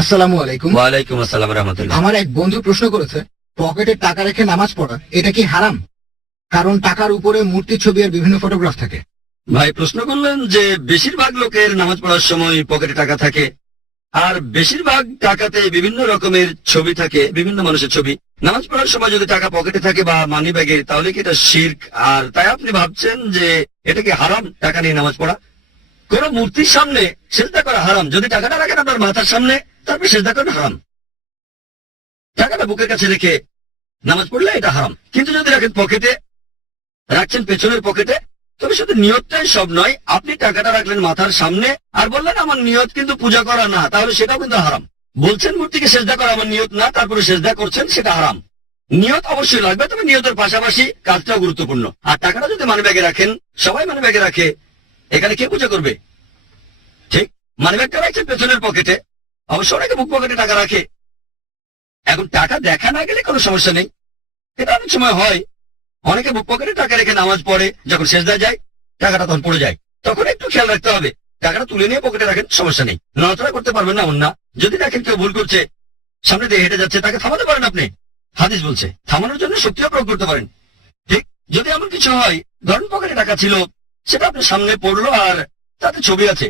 আসসালামু আলাইকুম। ওয়ালাইকুম আসসালাম রহমতুল্লাহ। আমার এক বন্ধু প্রশ্ন করেছে, পকেটে টাকা রেখে নামাজ পড়া এটা কি হারাম? কারণ টাকার উপরে মূর্তির ছবি আর বিভিন্ন ফটোগ্রাফ থাকে। ভাই প্রশ্ন করলেন যে বেশিরভাগ লোকের নামাজ পড়ার সময় পকেটে টাকা থাকে, আর বেশিরভাগ টাকাতে বিভিন্ন রকমের ছবি থাকে, বিভিন্ন মানুষের ছবি। নামাজ পড়ার সময় যদি টাকা পকেটে থাকে বা মানি ব্যাগে, তাহলে কি এটা শিরক? আর তাই আপনি ভাবছেন যে এটা কি হারাম টাকা নিয়ে নামাজ পড়া? কোন মূর্তির সামনে সেজদা করা হারাম। যদি টাকাটা রাখেন আপনার মাথার সামনে, তারপর সেজদা করেন, হারাম। টাকাটা বুকের কাছে রেখে নামাজ পড়লে এটা হারাম। কিন্তু যদি রাখেন পকেটে, রাখছেন পেছনের পকেটে, তবে শুধু নিয়তটাই সব নয়। আপনি টাকাটা রাখলেন মাথার সামনে আর বললেন আমার নিয়ত কিন্তু পূজা করা না, তাহলে সেটাও কিন্তু হারাম। বলছেন মূর্তিকে সেজদা করা আমার নিয়ত না, তারপরে সেজদা করছেন, সেটা হারাম। নিয়ত অবশ্যই লাগবে, তবে নিয়তের পাশাপাশি কাজটাও গুরুত্বপূর্ণ। আর টাকাটা যদি মানি ব্যাগে রাখেন, সবাই মানি ব্যাগে রাখে, এখানে কে পূজা করবে? ঠিক, মানি ব্যাগটা রাখছেন পেছনের পকেটে, অবশ্য অনেকে বুক পকেটে টাকা রাখে। এখন টাকা দেখা না গেলে কোনো সমস্যা নেই, এটা অনেক সময় হয়। অনেকে বুক পকেটে টাকা রেখে নামাজ পড়ে, যখন সেজদায় যায় টাকাটা তখন পড়ে যায়, তখন একটু খেয়াল রাখতে হবে। টাকাটা তুলে নিয়ে পকেটে রাখেন, সমস্যা নেই, নড়াচড়া করতে পারবেন না এমন না। যদি দেখেন কেউ ভুল করছে, সামনে দিয়ে হেঁটে যাচ্ছে, তাকে থামাতে পারেন আপনি। হাদিস বলছে থামানোর জন্য শক্তিও প্রয়োগ করতে পারেন। ঠিক, যদি এমন কিছু হয়, ধরেন পকেটে টাকা ছিল, সেটা আপনার সামনে পড়লো আর তাতে ছবি আছে,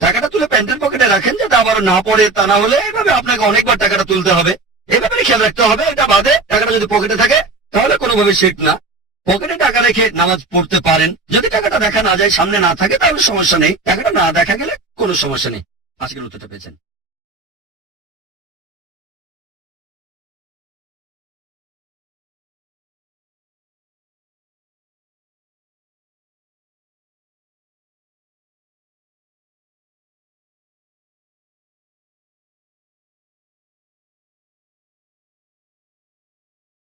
টাকাটা তুলে প্যান্টের পকেটে রাখেন যাতে আবার না পড়ে। তা না হলে এভাবে আপনাকে অনেকবার টাকাটা তুলতে হবে। এভাবে খেয়াল রাখতে হবে। এটা বাদে টাকাটা যদি পকেটে থাকে, তাহলে কোনোভাবে শিরক না। পকেটে টাকা রেখে নামাজ পড়তে পারেন। যদি টাকাটা দেখা না যায়, সামনে না থাকে, তাহলে সমস্যা নেই। টাকাটা না দেখা গেলে কোনো সমস্যা নেই। আজকের উত্তরটা পেয়েছেন।